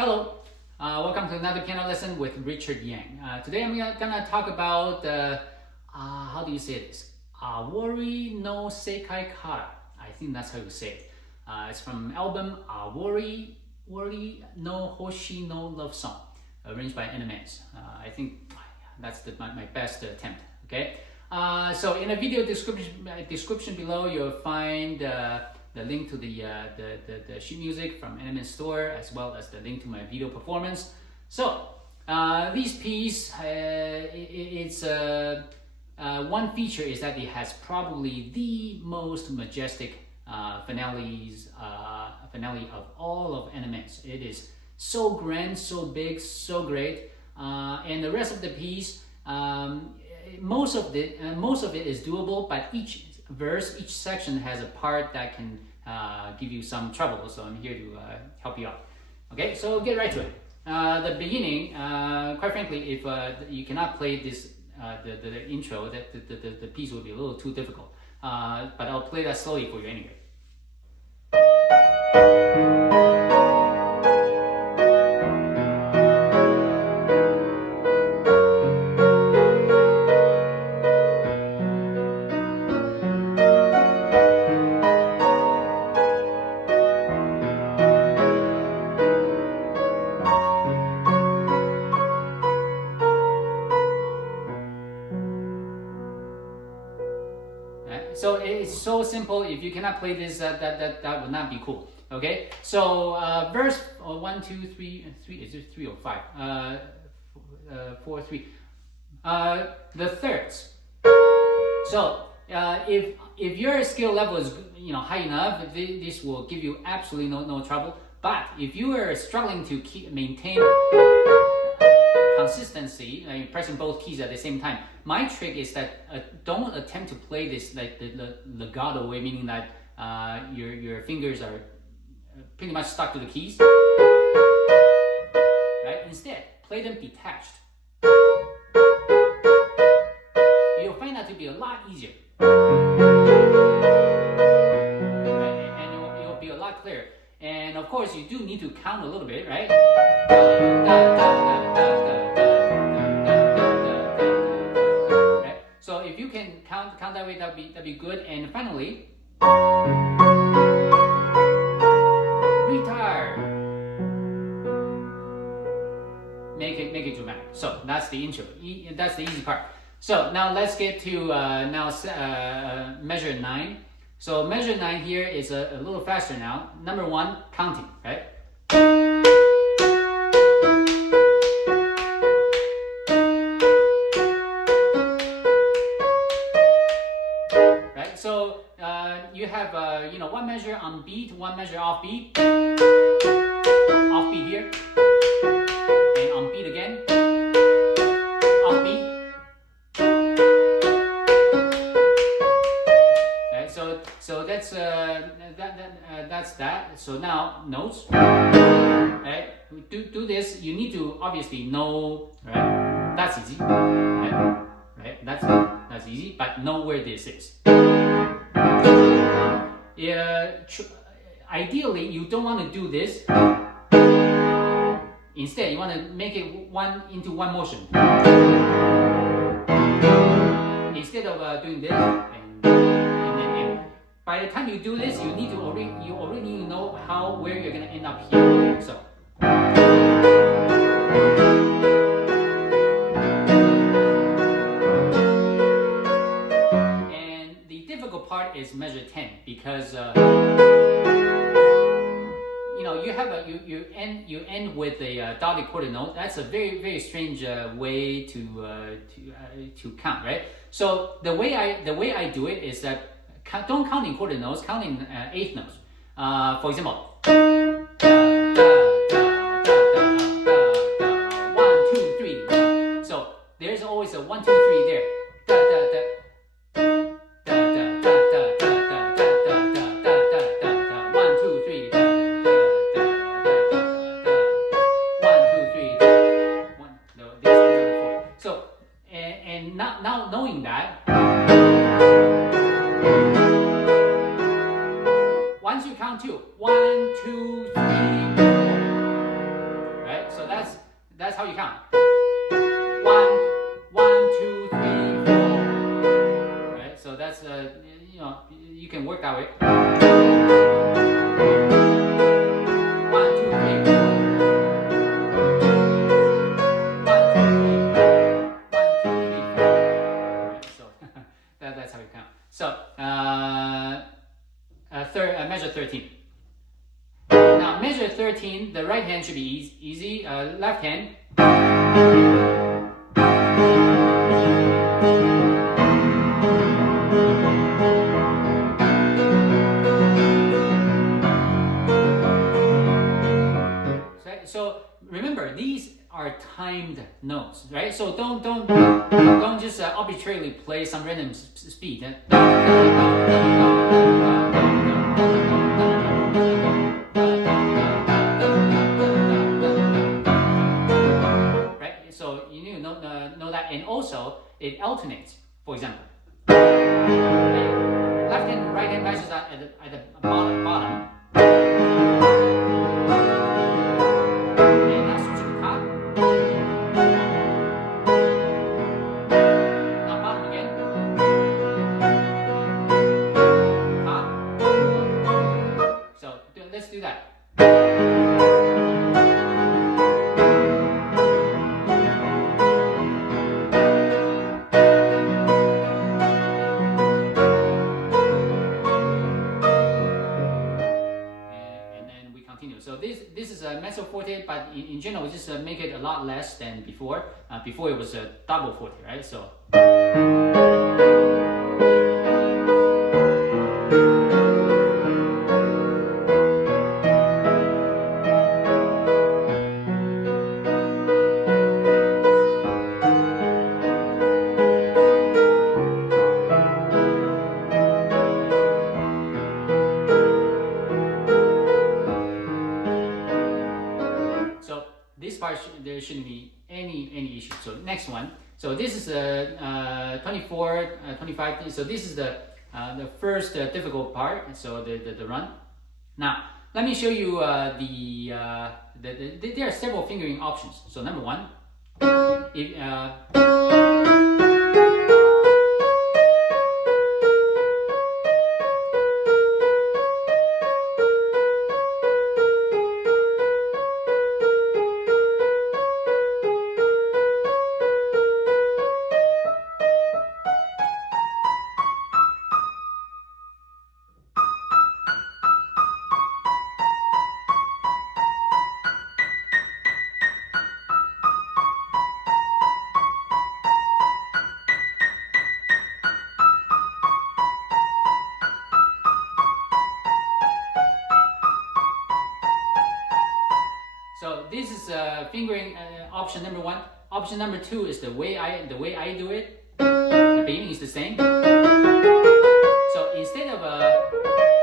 Hello, welcome to another piano lesson with Richard Yang. Today I'm gonna talk about, how do you say this? Owari no Sekai kara. I think that's how you say it. It's from album Owari no Hoshi no Love Song, arranged by Animenz. I think that's my best attempt, okay? So in the video description below, you'll find the link to the sheet music from Animenz store, as well as the link to my video performance. So this piece, it's one feature is that it has probably the most majestic finale of all of Animenz. It is so grand, so big, so great, and the rest of the piece, most of it is doable, but each verse, each section has a part that can give you some trouble, so I'm here to help you out. Okay, so get right to it. The beginning, quite frankly, if you cannot play this, the intro, the piece will be a little too difficult, but I'll play that slowly for you anyway. So it's so simple. If you cannot play this, that would not be cool. Okay. So verse 1, 2, 3, 3. Is it 3 or 5? 4, 3. The thirds. So if your skill level is high enough, this will give you absolutely no trouble. But if you are struggling to maintain consistency, pressing both keys at the same time, my trick is that don't attempt to play this like the legato way, meaning that your fingers are pretty much stuck to the keys, right? Instead, play them detached. You'll find that to be a lot easier, right? And it'll be a lot clearer. And of course, you do need to count a little bit, right? Right? So if you can count that way, that'd be good. And finally, retard. Make it dramatic. So that's the intro. That's the easy part. So now let's get to measure 9. So measure 9 here is a little faster now. Number 1, counting, right? Right. So you have one measure on beat, one measure off beat, off beat here, and on beat again, off beat. So that's that's that. So now notes, right? Do this. You need to obviously know, right? That's easy, right? Right? That's easy. But know where this is. Ideally, you don't want to do this. Instead, you want to make it into one motion. Instead of doing this and then. By the time you do this, you already need to know where you're gonna end up here. So and the difficult part is measure 10, because you end with a dotted quarter note. That's a very strange way to count, right? So the way I do it is that don't count in quarter notes, count in eighth notes. For example, 1, 2, 3. So there's always a 1, 2, 3 there. 1, 2, 3. 1, 2, 3. This ends on the 4. So and now knowing that. Once you count 2, 1, that's how you count. 1, 1, 2, 3, 4. Right? So that's you can work that way. 1, 2, 3, 4. 1, 2, 3, 4. Right? So that's how you count. So measure 13. Now measure 13, the right hand should be easy. Left hand. So remember, these are timed notes, right? So don't just arbitrarily play some random speed. Right? So you need to know that, and also it alternates. For example, left hand, right hand matches at the bottom. Let's do that. And then we continue. So this is a mezzo forte, but in general, we just make it a lot less than before. Before it was a double forte, right? So. This part there shouldn't be any issue. So next one. So this is 24, 25. So this is the first difficult part. So the run. Now let me show you there are several fingering options. So number one, if so this is fingering option number one. Option number two is the way I do it. The beginning is the same. So instead of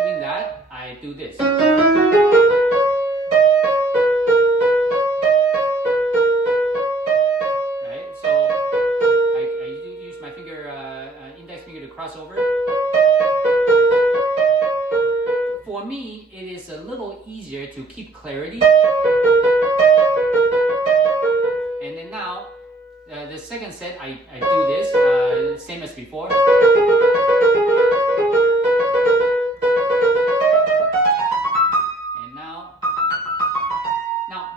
doing that, I do this. Right. So I use my index finger to cross over. For me, it is a little easier to keep clarity. And then now, the second set, I do this, same as before. And now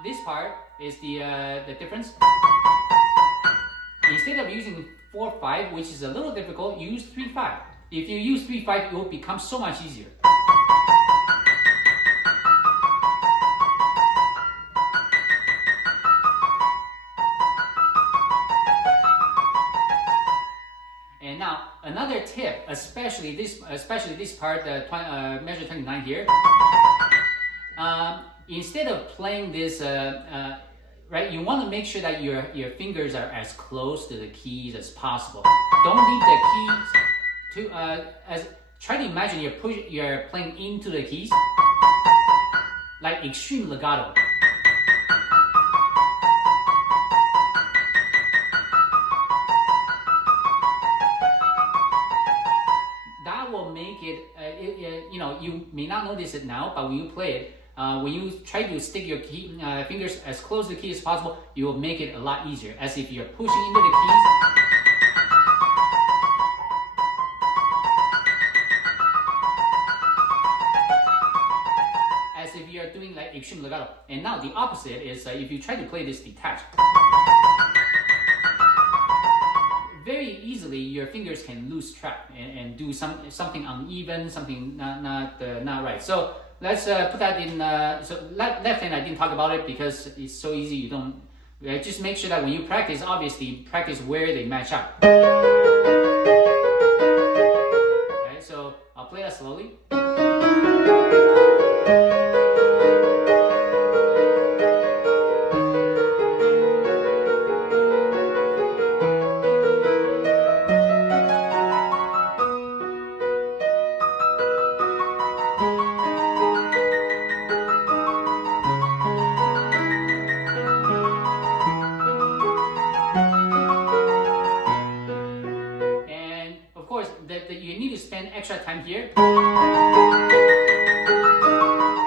this part is the difference. Instead of using 4/5, which is a little difficult, use 3/5. If you use 3/5, it will become so much easier. And now another tip, especially this part, measure 29 here. Instead of playing this, right, you want to make sure that your fingers are as close to the keys as possible. Don't leave the keys try to imagine you're playing into the keys, like extreme legato. That will make it, you may not notice it now, but when you play it, when you try to stick your fingers as close to the key as possible, you will make it a lot easier, as if you're pushing into the keys. As if you're doing like extreme legato. And now the opposite is if you try to play this detached. Very easily your fingers can lose track and do something uneven, something not right. So let's put that in. So left hand I didn't talk about it because it's so easy. You don't just make sure that when you practice, obviously practice where they match up. Okay, so I'll play that slowly. You need to spend extra time here.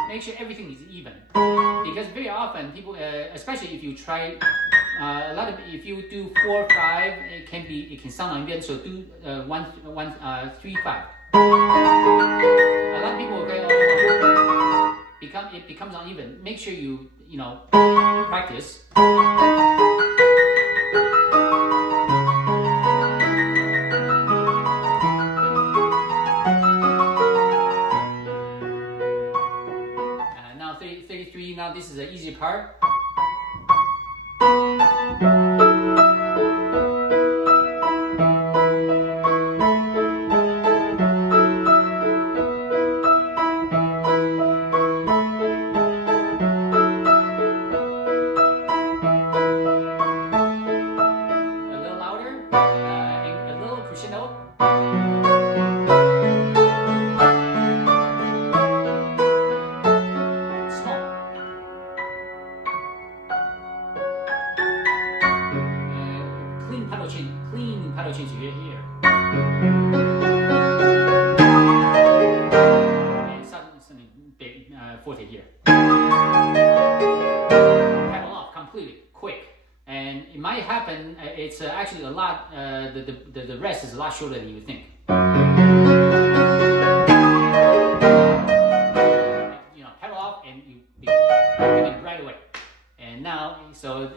Make sure everything is even, because very often people, especially if you try if you do 4/5, it can sound uneven. So do 1-3-5. A lot of people it becomes uneven. Make sure you practice. Now 33. Now this is the easy part. Clean pedal change here. And something big, forte here. Pedal off completely, quick. And it might happen, it's actually a lot, the rest is a lot shorter than you think. Pedal off and you begin it right away. And now, so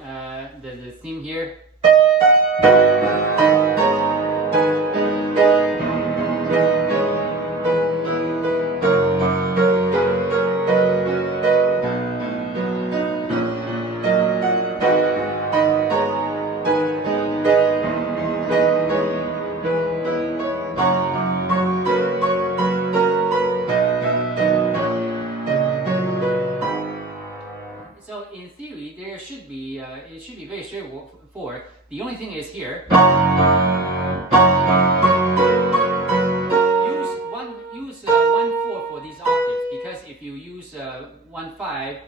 the theme here. So in theory, there should be it should be very straightforward. The only thing is here, use 1/4 for these octaves, because if you use 1/5,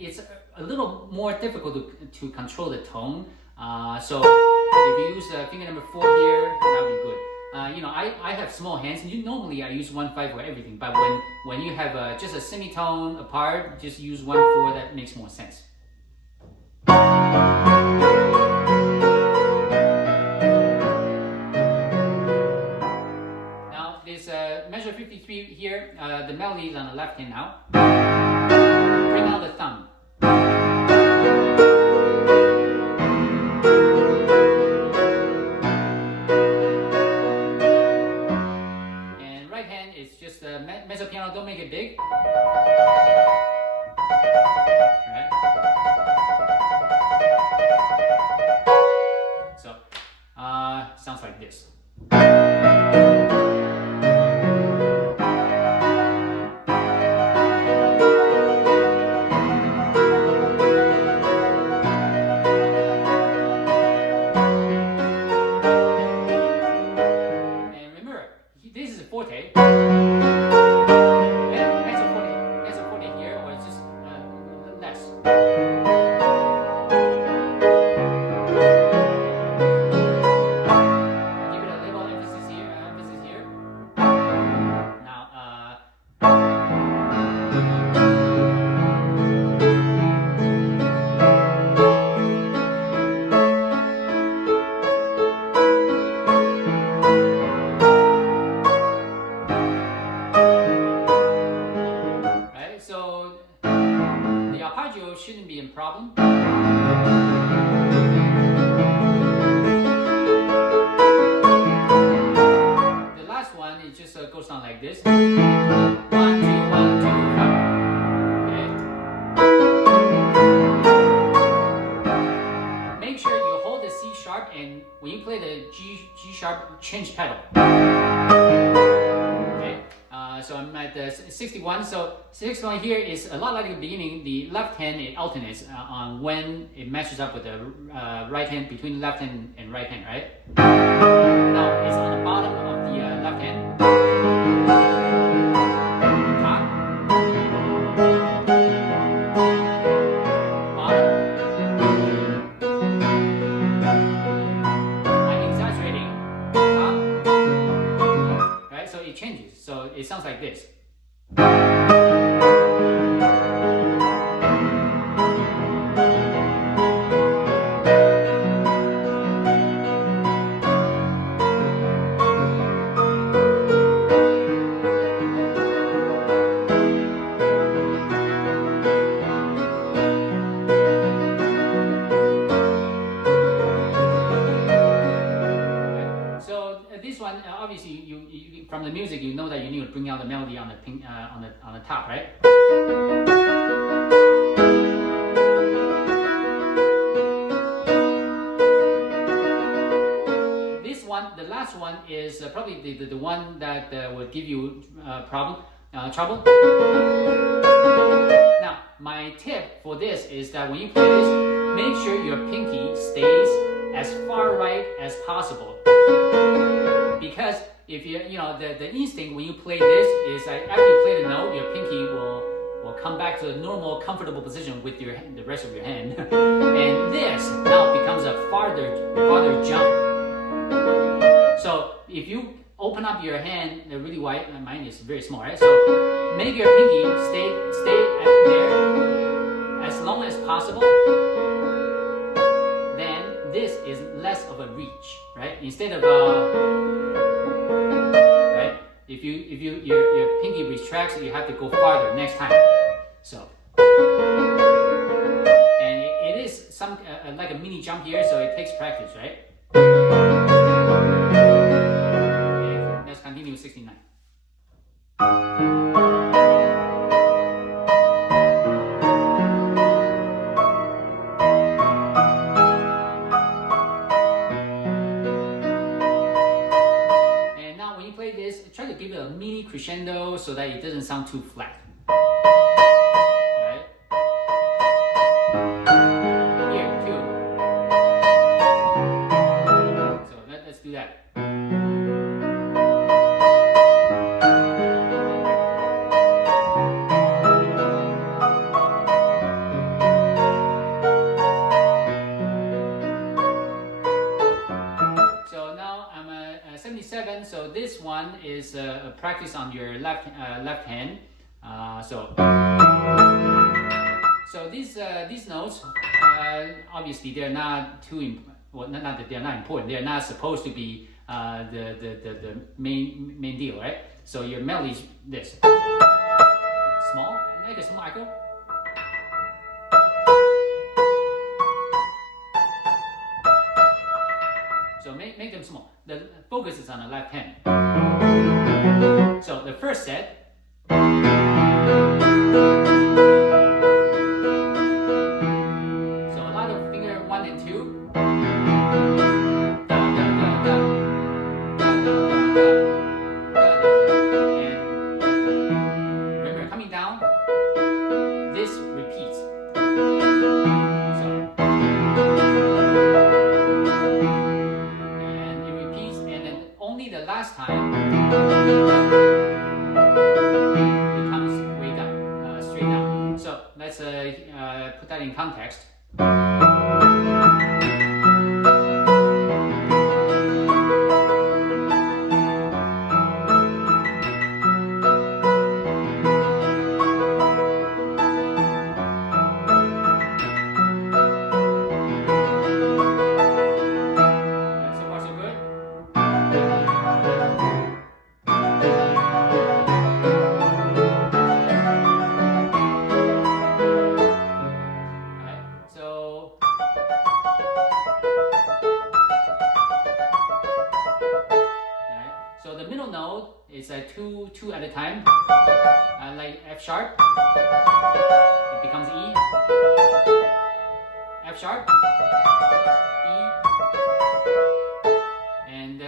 it's a little more difficult to control the tone. So if you use finger number 4 here, that would be good. I have small hands. Normally I use 1/5 for everything, but when you have just a semitone apart, just use 1/4. That makes more sense. Now this measure 53 here. The melody is on the left hand now. Bring out the thumb. Just mezzo piano, don't make it big. Right? So, sounds like this. And remember, this is a forte. Give it a little emphasis shouldn't be a problem. The last one, it just goes on like this. 1, 2, 1, 2, 5. Okay. Make sure you hold the C sharp, and when you play the G sharp, change pedal. Okay. So I'm at 61. So 61 here is a lot like the beginning. The left hand, it alternates on when it matches up with the right hand, between left hand and right hand, right? Now it's on the bottom of the left hand. Top. Bottom. I'm exaggerating. Top. Right? So it changes. So it sounds like this. This one, obviously, you from the music, you know that you need to bring out the melody on the on the top, right? This one, the last one, is probably the one that would give you trouble. Now, my tip for this is that when you play this, make sure your pinky stays as far right as possible. Because if the instinct when you play this is like after you play the note, your pinky will come back to the normal, comfortable position with the rest of your hand, and this now becomes a farther jump. So if you open up your hand really wide, mine is very small, right? So make your pinky stay at there as long as possible. Then this is less of a reach, right? Instead of right, if your pinky retracts, you have to go farther next time. So, and it is some like a mini jump here, so it takes practice, right? Okay, let's continue with 69. Try to give it a mini crescendo so that it doesn't sound too flat. Right? Here too. So let's do that. So now I'm 77. So this one is a practice on your left hand. So these notes, obviously they're not too not that they're not important. They're not supposed to be the main deal, right? So your melody is this small, like a small echo. So make them small. The focus is on the left hand. So the first set. So a lot of finger 1 and 2. Da, da, da, da. Da, da, da, da. Da, da, da. And remember, coming down, this repeats. So. The last time it comes way down, straight down. So let's put that in context. two at a time, like F sharp, it becomes E, F sharp, E, and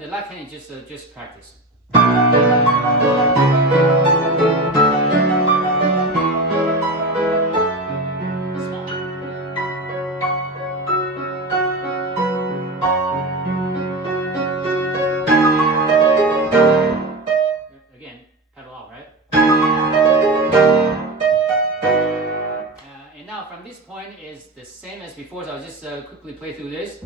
the left hand is just practice. From this point is the same as before, so I'll just quickly play through this.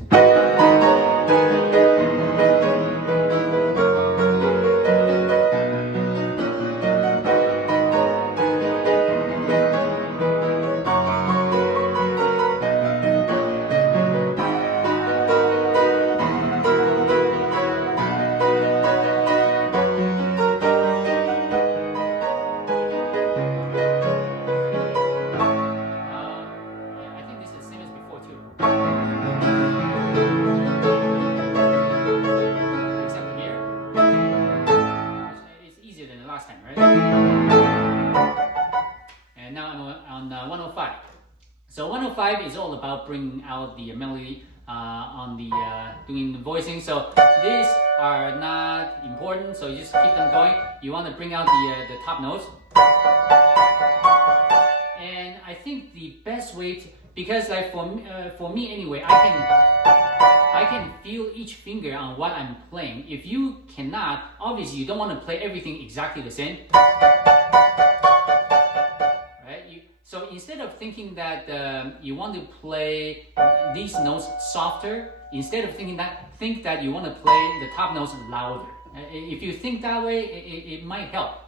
So 105 is all about bringing out the melody on the doing the voicing. So these are not important, so you just keep them going. You want to bring out the top notes. And I think the best way to, because like for me anyway, I can feel each finger on what I'm playing. If you cannot, obviously you don't want to play everything exactly the same. So instead of thinking that you want to play these notes softer, instead of thinking that, think that you want to play the top notes louder. If you think that way, it might help.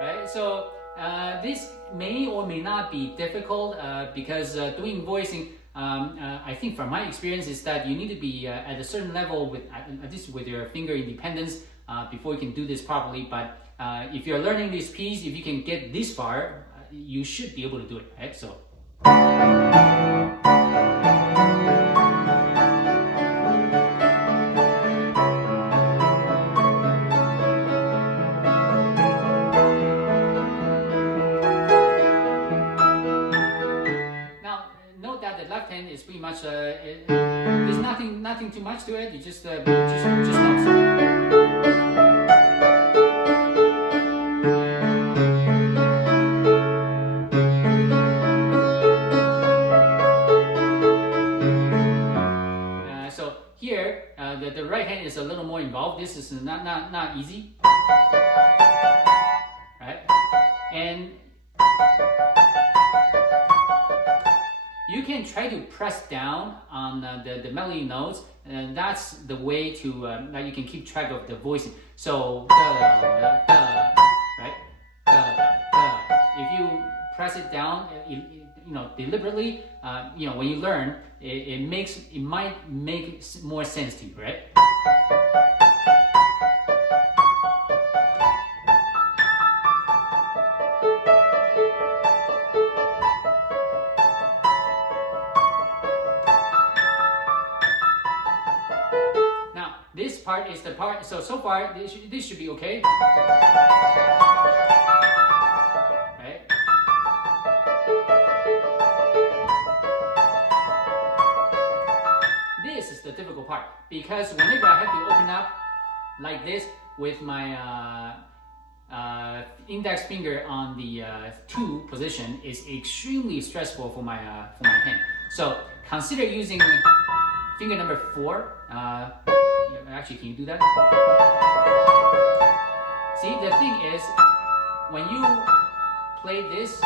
Right? So this may or may not be difficult because doing voicing, I think from my experience is that you need to be at a certain level with at least with your finger independence before you can do this properly. But if you're learning this piece, if you can get this far, you should be able to do it, right? So. Is pretty much there's nothing too much to it. You just notes. So here the right hand is a little more involved. This is not easy, right? And you can try to press down on the melody notes, and that's the way to that you can keep track of the voicing. So right? If you press it down, deliberately, when you learn, it might make more sense to you, right? This part is the part, so far this should be okay. Right? This is the difficult part because whenever I have to open up like this with my index finger on the 2 position is extremely stressful for my hand. So consider using finger number 4. Actually, can you do that? See, the thing is, when you play this,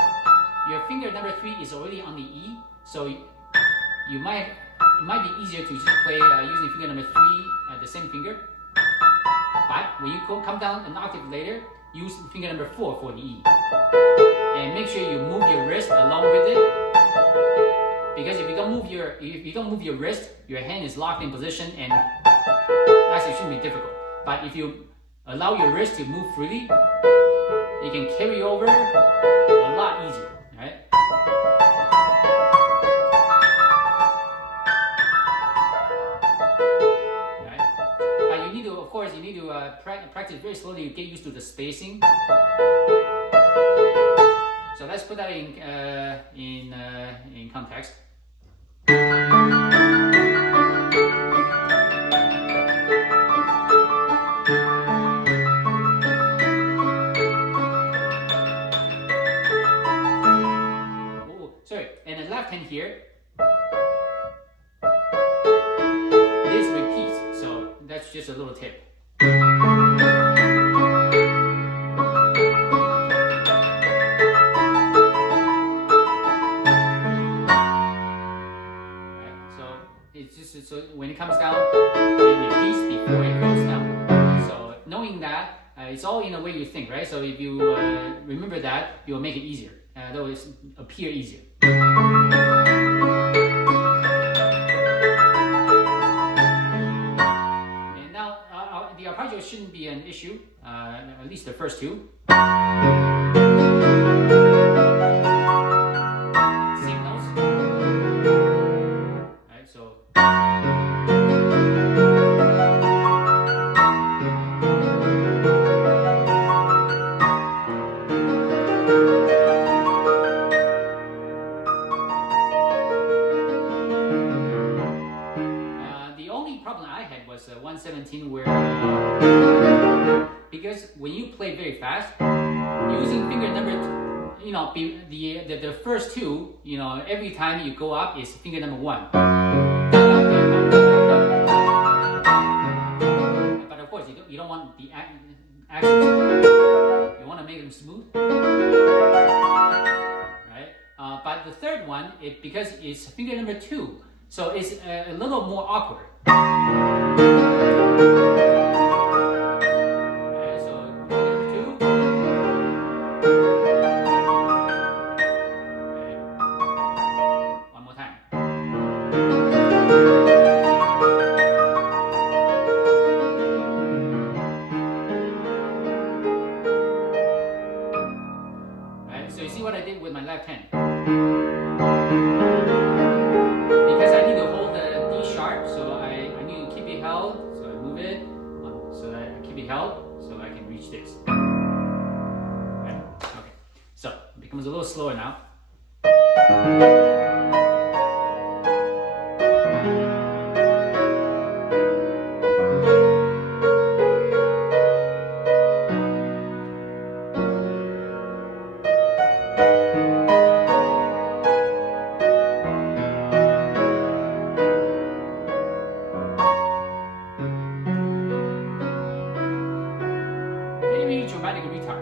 your finger number 3 is already on the E, so it might be easier to just play using finger number 3 the same finger. But when you come down an octave later, use finger number 4 for the E, and make sure you move your wrist along with it. Because if you don't move your wrist, your hand is locked in position, and that's it shouldn't be difficult. But if you allow your wrist to move freely, you can carry over a lot easier, right? But you need to, of course, practice very slowly to get used to the spacing. So let's put that in context. And the left hand here, this repeats, so that's just a little tip. So when it comes down, it repeats before it goes down. So knowing that, it's all in the way you think, right? So if you remember that, it will make it easier. That will appear easier. And now the arpeggio shouldn't be an issue, at least the first two. Same notes. Right, so. The only problem I had was 117 where, because when you play very fast, using finger number, the first two, every time you go up is finger number 1. But of course, you don't want the accents. You want to make them smooth, right? But the third one, because it's finger number 2, so it's a little more awkward. So you see what I did with my left hand? Because I need to hold the D sharp, so I need to keep it held, so I move it, so that I keep it held, so I can reach this. Okay, so it becomes a little slower now. Dramatic guitar,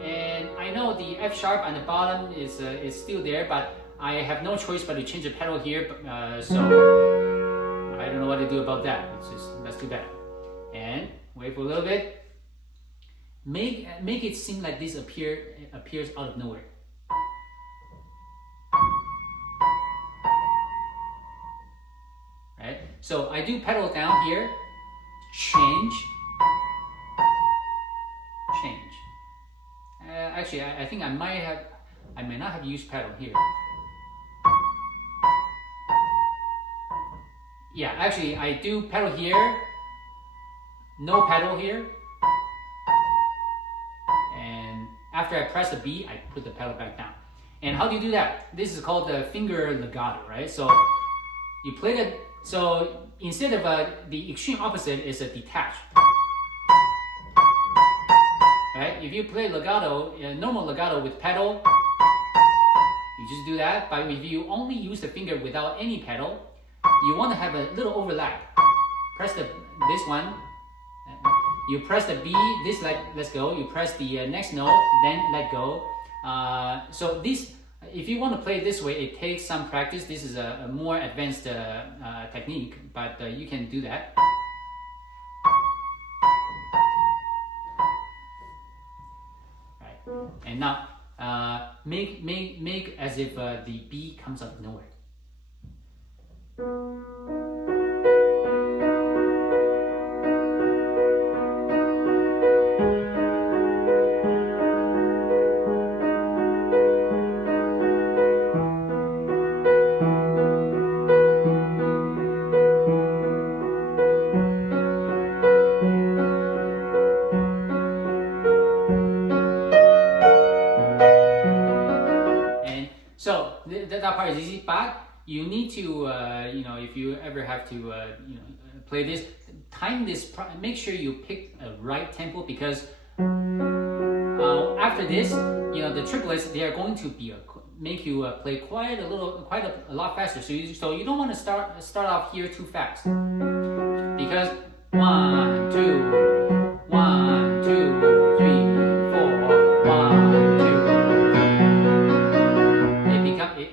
and I know the F sharp on the bottom is still there, but I have no choice but to change the pedal here. So I don't know what to do about that. That's too bad. And wait for a little bit. Make it seem like this appears out of nowhere. Right. So I do pedal down here, change. Actually, I think I may not have used pedal here. Yeah, actually, I do pedal here, no pedal here, and after I press the B, I put the pedal back down. And how do you do that? This is called the finger legato, right? So you play it. So instead of the extreme opposite is a detached. Right? If you play legato, normal legato with pedal, you just do that. But if you only use the finger without any pedal, you want to have a little overlap. Press this one, you press the B, this let's go. You press the next note, then let go. So this, if you want to play it this way, it takes some practice. This is a more advanced technique, but you can do that. And now make as if the B comes out of nowhere. that part is easy, but you need to, if you ever have to, play this, time this, make sure you pick a right tempo, because after this, the triplets, they are going to be make you play quite a lot faster. So you don't want to start off here too fast, because 1, 2, 1, 2, 3, 4, 1, 2.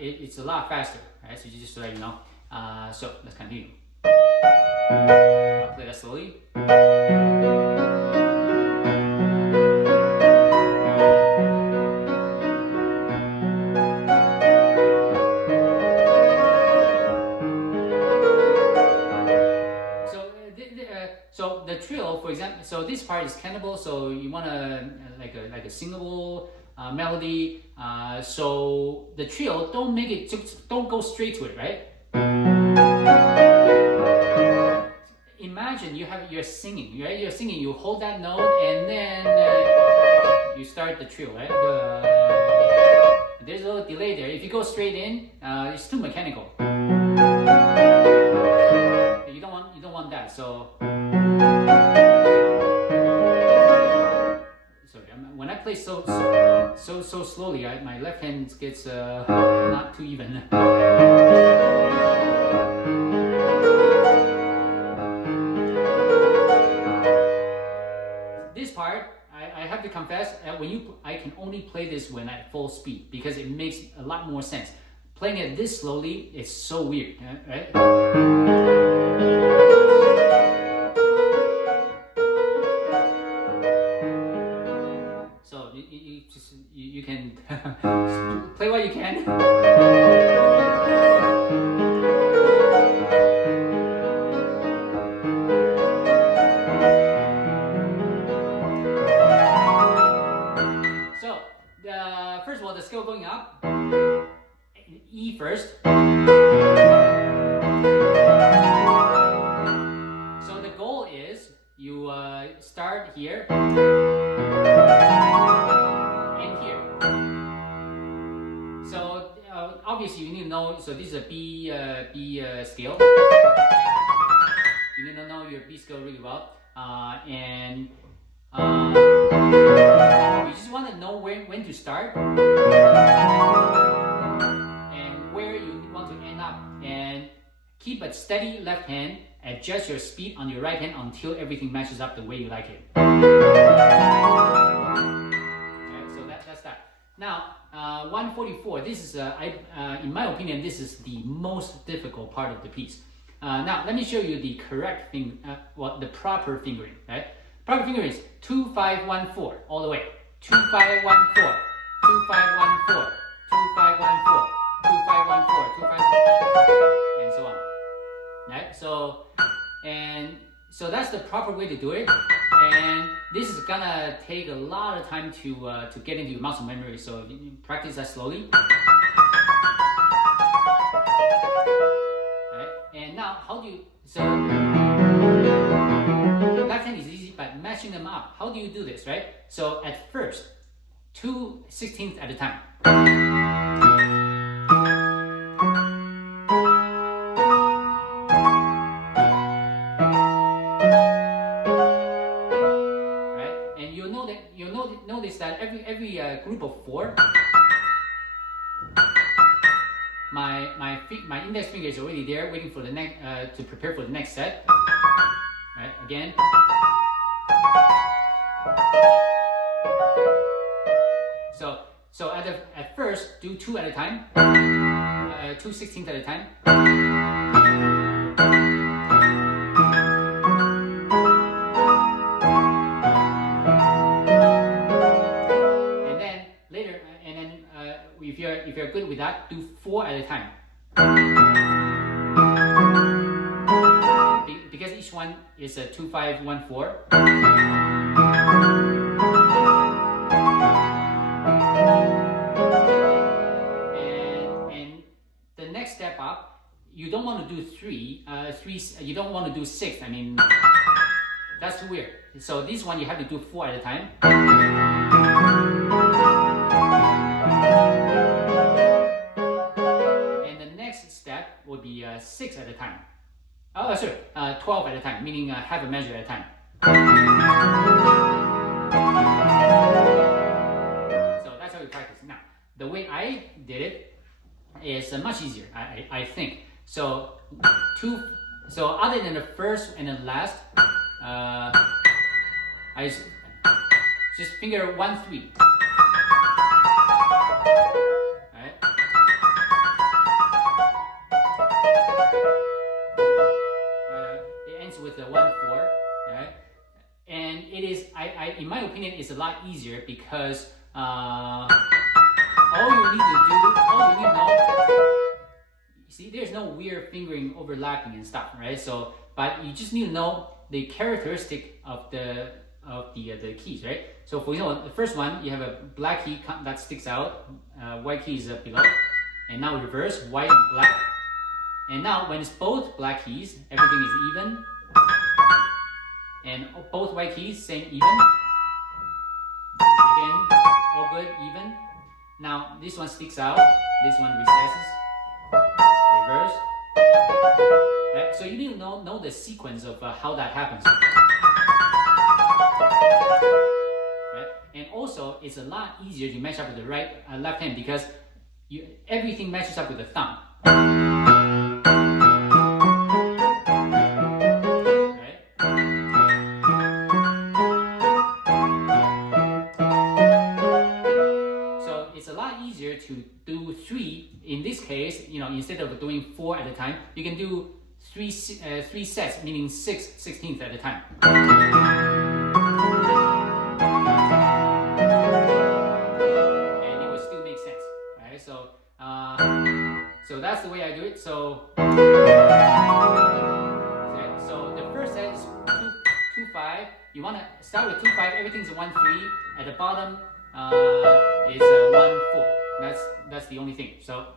It's a lot faster, right? So just to let you know. So let's continue. I'll play that slowly. So the trill, for example, so this part is cantable, so you want to like a singable melody. So the trill, don't go straight to it, right? Imagine you're singing, right? You're singing, you hold that note, and then you start the trill, right? There's a little delay there. If you go straight in, it's too mechanical. You don't want that. So sorry, when I play so slowly, my left hand gets not too even. This part, I have to confess, I can only play this when at full speed, because it makes a lot more sense. Playing it this slowly is so weird, right? So you can play what you can. So first of all, the scale going up. E first. So the goal is you start here and here. So obviously you need to know. So this is a B scale. You need to know your B scale really well, and you just want to know when to start. And keep a steady left hand, adjust your speed on your right hand until everything matches up the way you like it. Okay, so that's that. Now, 144, this is, in my opinion, this is the most difficult part of the piece. Now, let me show you the correct the proper fingering, right? Proper fingering is 2-5-1-4 all the way. 2-5-1-4, 2-5-1-4, 2-5-1-4. 2-5-1-4, 2-5, and so on. Right? So that's the proper way to do it. And this is gonna take a lot of time to get into your muscle memory. So you practice that slowly. Right? And now, how do you? So left hand is easy, but matching them up. How do you do this? Right? So at first, 2/16 at a time. Notice that every group of 4, my index finger is already there, waiting for the next to prepare for the next set. Right, again. So at first, do 2 at a time, 2/16 at a time. If you're good with that, do 4 at a time. Because each one is a 2-5-1-4. And the next step up, you don't want to do 3. You don't want to do 6. I mean, that's too weird. So this one you have to do 4 at a time. 6 at a time. Oh, sorry, 12 at a time, meaning half a measure at a time. So that's how you practice. Now, the way I did it is much easier, I think. So other than the first and the last, I just finger 1, 3. Right? It ends with a 1, 4. Right? And it is, in my opinion, it's a lot easier because all you need to know, see, there's no weird fingering overlapping and stuff, right? So, but you just need to know the characteristic of the keys, right? So, for example, the first one, you have a black key that sticks out, white key is below, and now reverse, white and black. And now, when it's both black keys, everything is even, and both white keys, same even. Again, all good, even. Now, this one sticks out, this one recesses. Reverse. Right? So you need to know the sequence of how that happens. Right? And also, it's a lot easier to match up with the left hand because everything matches up with the thumb. Right? So it's a lot easier to do 3. In this case, instead of doing 4 at a time, you can do 3 sets, meaning 6 16ths at a time. And it would still make sense, right? So that's the way I do it. So the first set is 2 5. You want to start with 2 5. Everything's 1 3. At the bottom is 1 4. That's the only thing. So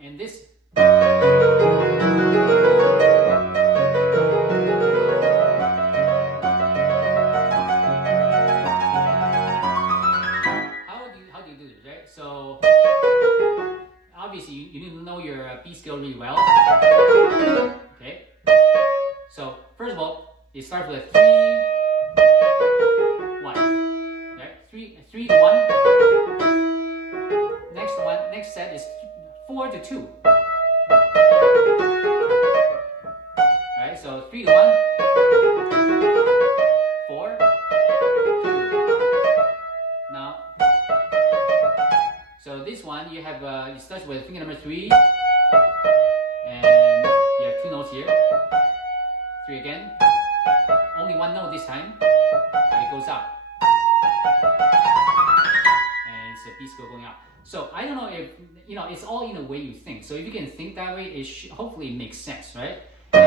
in this, how do you do this, right? So obviously you need to know your B scale really well. Okay. So first of all, it starts with a 3 1. Right? 3 to 1. Next set is 4 to 2. Right? So 3 to 1. 4 2. Now, so this one you have it starts with finger number 3, and you have 2 notes here. 3 again. Only 1 note this time, and it goes up. And it's a B scale going up. So I don't know if, it's all in the way you think. So if you can think that way, hopefully it makes sense, right? And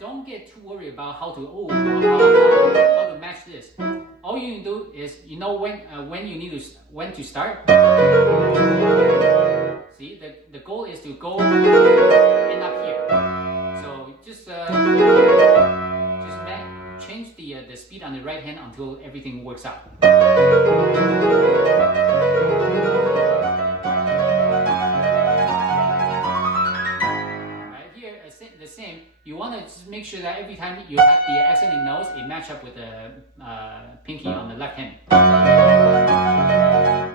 don't get too worried about how to match this. All you need to do is, when to start. See, the goal is to go end up here. So just change the speed on the right hand until everything works out. Right here, the same. You want to just make sure that every time you have the ascending notes, it match up with the pinky on the left hand.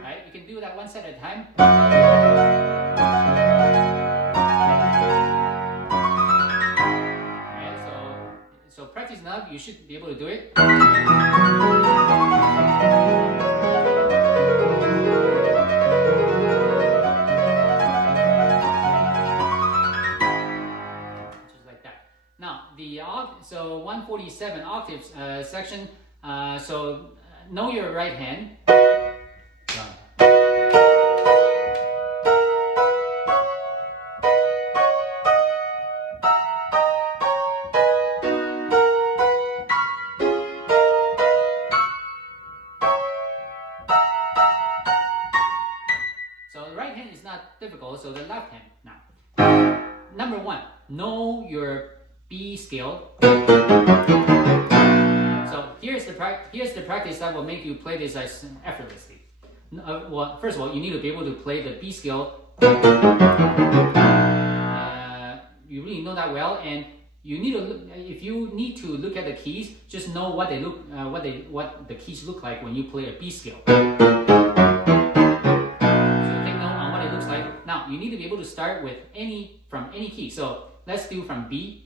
Right? You can do that 1 set at a time. So practice enough, you should be able to do it. Just like that. Now, so 147 octaves section. So know your right hand. difficult, so the left hand. Now, number one, know your B scale. So here's the practice that will make you play this as effortlessly. Well, first of all, you need to be able to play the B scale. You really know that well, and you need to. If you need to look at the keys, just know what they look, what the keys look like when you play a B scale. So take note on what it looks like. Now you need to be able to start with from any key. So let's do from B.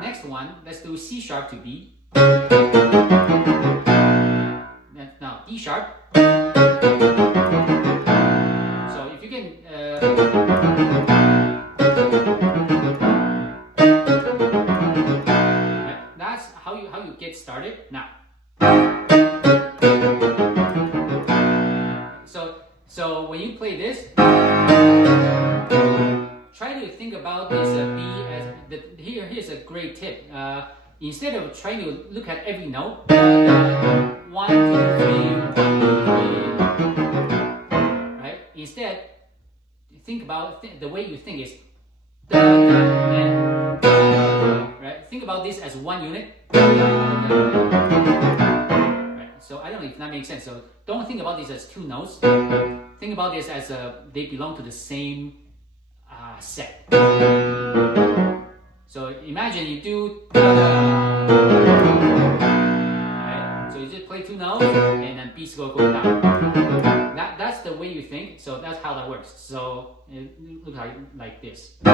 Next one, let's do C sharp to B. Now D sharp. So if you can, that's how you get started. Now, so when you play this, try to think about this B as here's a great tip. Instead of trying to look at every note, 1, 2, 3, 1, 2, 3, right? Instead, think about the way you think is right? Think about this as one unit. Right? So I don't know if that makes sense. So don't think about this as two notes. Think about this as they belong to the same set. So imagine you do, right? So you just play two notes and then B scale goes down. That's the way you think. So that's how that works. So it looks like this. Same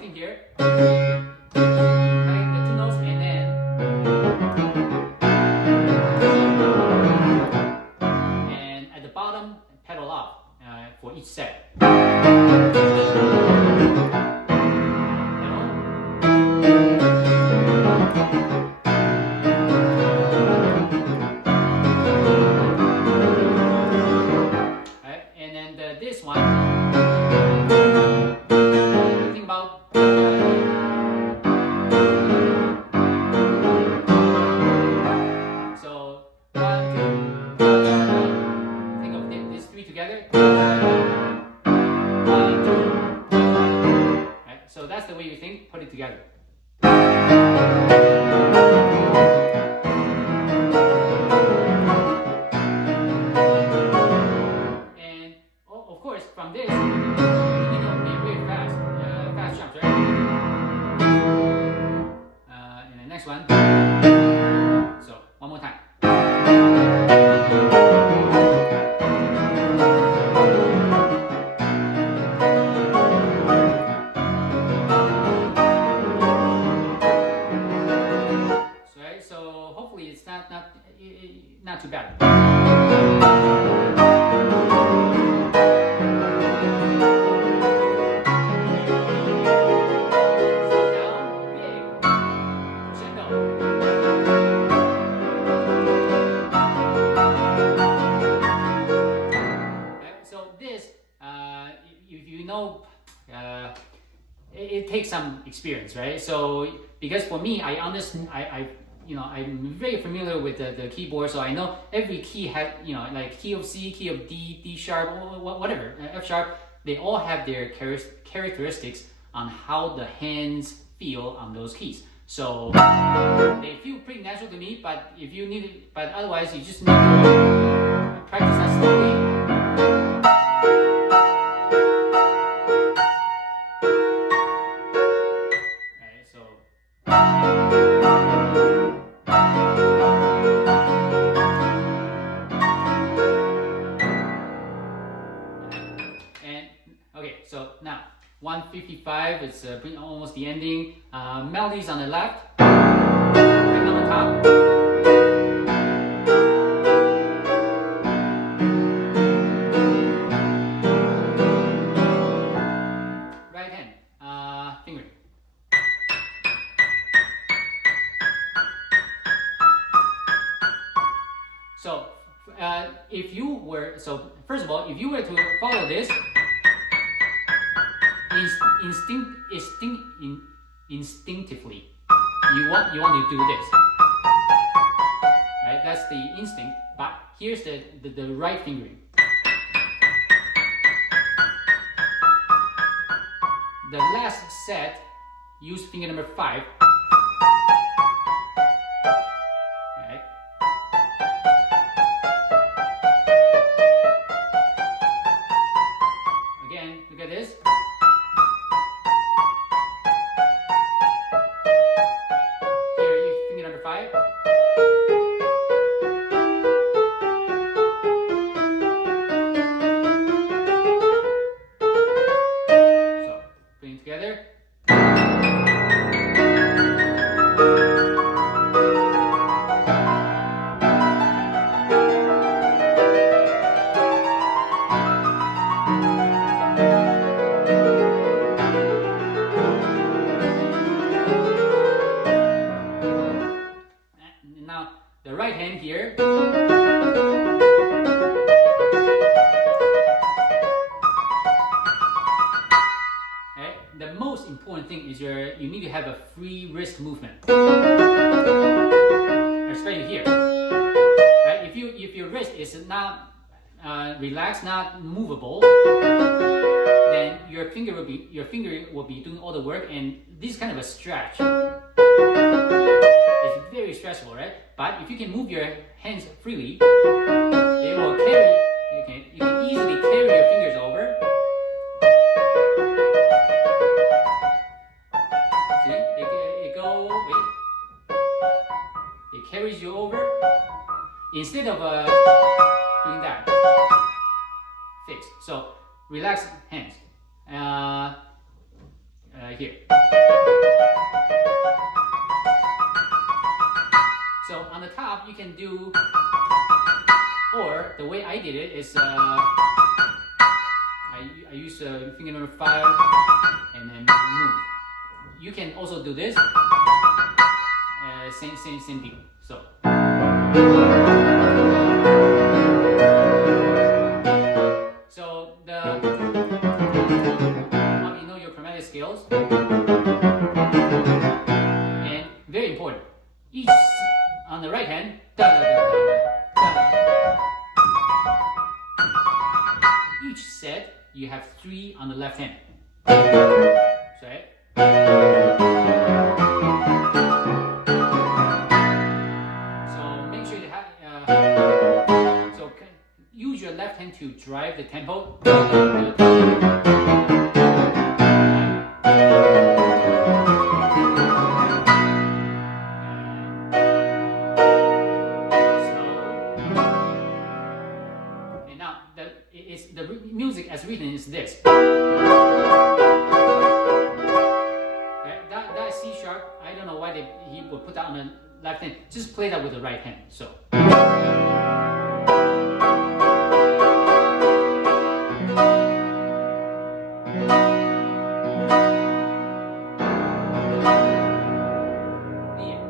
thing here. Play the two notes and at the bottom pedal off for each set. This one, think about so 1, 2, think of these three together. 1, 2, right? So that's the way you think. Put it together. From this, you need to be very fast jumps, right? And the next one. So one more time. So hopefully it's not too bad. It takes some experience, right? So because for me, I'm very familiar with the keyboard, so I know every key has, like key of C, key of D, D sharp, whatever, F sharp. They all have their characteristics on how the hands feel on those keys. So they feel pretty natural to me, but otherwise you just need to practice that slowly. So now 155 is almost the ending. Melodies on the left, pick on the top. Right hand, fingering. So first of all, if you were to follow this, instinctively, you want to do this, right? That's the instinct. But here's the right fingering. the last set, use finger number 5. Okay. Again, look at this. Here, use finger number 5. So, putting it together. Now, the right hand here. Okay, the most important thing is you need to have a free wrist movement, especially here. Right? If your wrist is not relaxed, not movable, then your finger will be doing all the work, and this kind of a stretch is very stressful, right? But if you can move your hands freely, it will carry. You can easily carry your fingers over. See, it carries you over instead of doing that. Fixed. So relax hands. Here. So on the top, you can do, or the way I did it is I use finger number 5 and then move. You can also do this. Same thing. So. So now you know your chromatic scales, and very important. Each on the right hand, da, da, da, da, da, da. Each set you have 3 on the left hand. So, make sure you have. So use your left hand to drive the tempo. The music as written is this. Okay, that C sharp, I don't know why he would put that on the left hand. Just play that with the right hand. So. The end.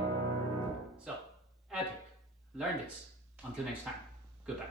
So, epic. Learn this. Until next time. Goodbye.